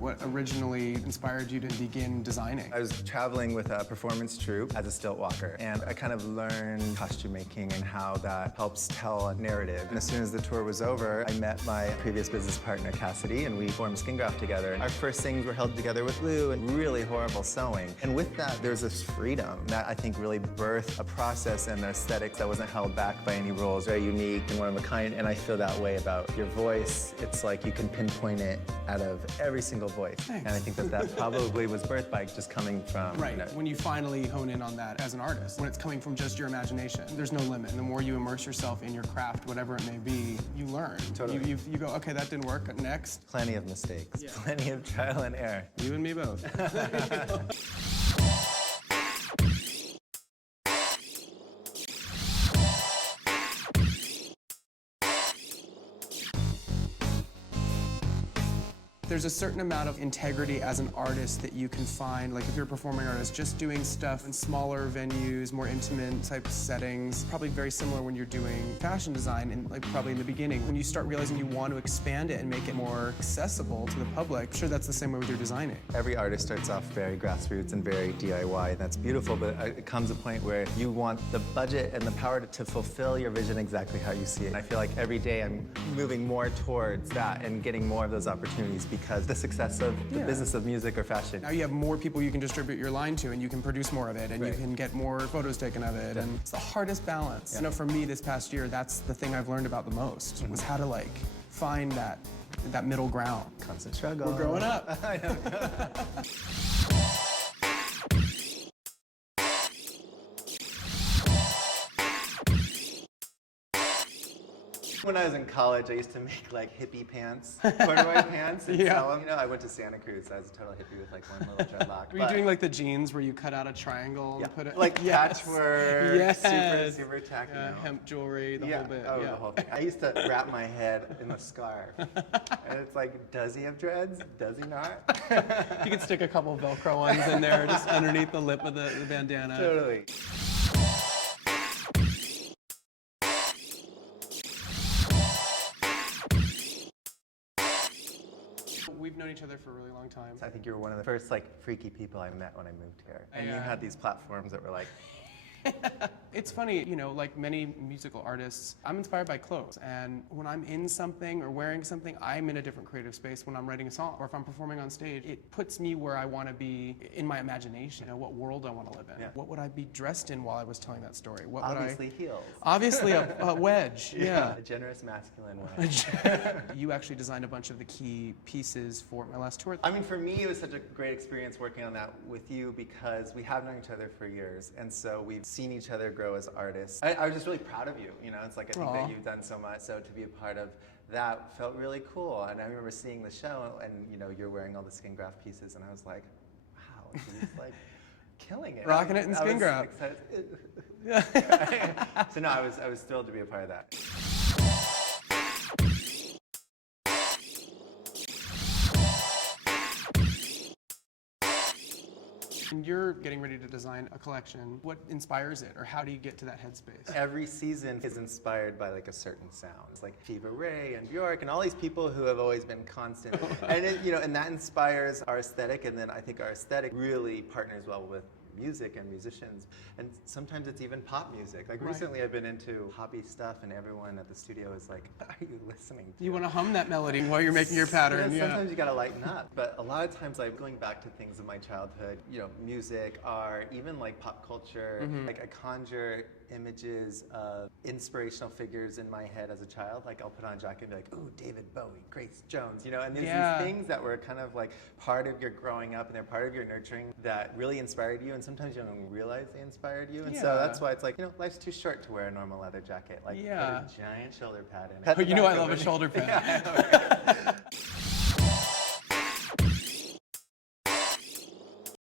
What originally inspired you to begin designing? I was traveling with a performance troupe as a stilt walker, and I kind of learned costume making and how that helps tell a narrative. And as soon as the tour was over, I met my previous business partner, Cassidy, and we formed Skin Graft together. Our first things were held together with glue and really horrible sewing. And with that, there's this freedom that I think really birthed a process and an aesthetic that wasn't held back by any rules, very unique and one of a kind. And I feel that way about your voice. It's like you can pinpoint it out of every single voice. Thanks. And I think that probably was birthed by just coming from... Right, you know, when you finally hone in on that as an artist, when it's coming from just your imagination, there's no limit. And the more you immerse yourself in your craft, whatever it may be, you learn. Totally. You go, okay, that didn't work, next. Plenty of mistakes, plenty of trial and error. You and me both. There's a certain amount of integrity as an artist that you can find, like if you're a performing artist, just doing stuff in smaller venues, more intimate type settings. Probably very similar when you're doing fashion design, and like probably in the beginning. When you start realizing you want to expand it and make it more accessible to the public, I'm sure that's the same way with your designing. Every artist starts off very grassroots and very DIY, and that's beautiful, but it comes a point where you want the budget and the power to fulfill your vision exactly how you see it. And I feel like every day I'm moving more towards that and getting more of those opportunities because the success of the business of music or fashion. Now you have more people you can distribute your line to, and you can produce more of it, and you can get more photos taken of it, and it's the hardest balance. You know, for me this past year, that's the thing I've learned about the most, was how to like find that middle ground. Constant struggle. We're growing up. I know. When I was in college, I used to make like hippie pants, corduroy pants, and sell them. You know, I went to Santa Cruz. I was a total hippie with like one little dreadlock. Were you doing like the jeans where you cut out a triangle and put it like patchwork, super tacky. Yeah, hemp jewelry, the whole bit. Oh, the whole thing. I used to wrap my head in a scarf, and it's like, does he have dreads? Does he not? You could stick a couple Velcro ones in there, just underneath the lip of the bandana. Totally. We've known each other for a really long time. I think you were one of the first like freaky people I met when I moved here. And you had these platforms that were like... It's funny, you know, like many musical artists, I'm inspired by clothes. And when I'm in something or wearing something, I'm in a different creative space when I'm writing a song. Or if I'm performing on stage, it puts me where I want to be in my imagination. You know, what world I want to live in. What would I be dressed in while I was telling that story? What Obviously would heels. Obviously a wedge, A generous masculine wedge. You actually designed a bunch of the key pieces for my last tour. I mean, for me, it was such a great experience working on that with you because we have known each other for years. And so we've seen each other grow as artists. I was just really proud of you. You know, it's like I think that you've done so much. So to be a part of that felt really cool. And I remember seeing the show, and you know, you're wearing all the Skin Graft pieces, and I was like, wow, he's like killing it. Rocking it in Skin Graft. So no, I was thrilled to be a part of that. When you're getting ready to design a collection, what inspires it, or how do you get to that headspace? Every season is inspired by like a certain sound. It's like Fever Ray and Bjork and all these people who have always been constant. And it, you know, and that inspires our aesthetic, and then I think our aesthetic really partners well with music and musicians, and sometimes it's even pop music. Like recently I've been into hobby stuff, and everyone at the studio is like, what are you listening to? You want to hum that melody while you're making your pattern. Sometimes you gotta lighten up. But a lot of times I'm going back to things of my childhood, you know, music, art, even like pop culture. Like I conjure images of inspirational figures in my head as a child. Like I'll put on a jacket and be like, ooh, David Bowie, Grace Jones, you know, and there's these things that were kind of like part of your growing up, and they're part of your nurturing that really inspired you, and sometimes you don't even realize they inspired you. And so that's why it's like, you know, life's too short to wear a normal leather jacket. Like put a giant shoulder pad in it. Oh, you know I love a shoulder pad.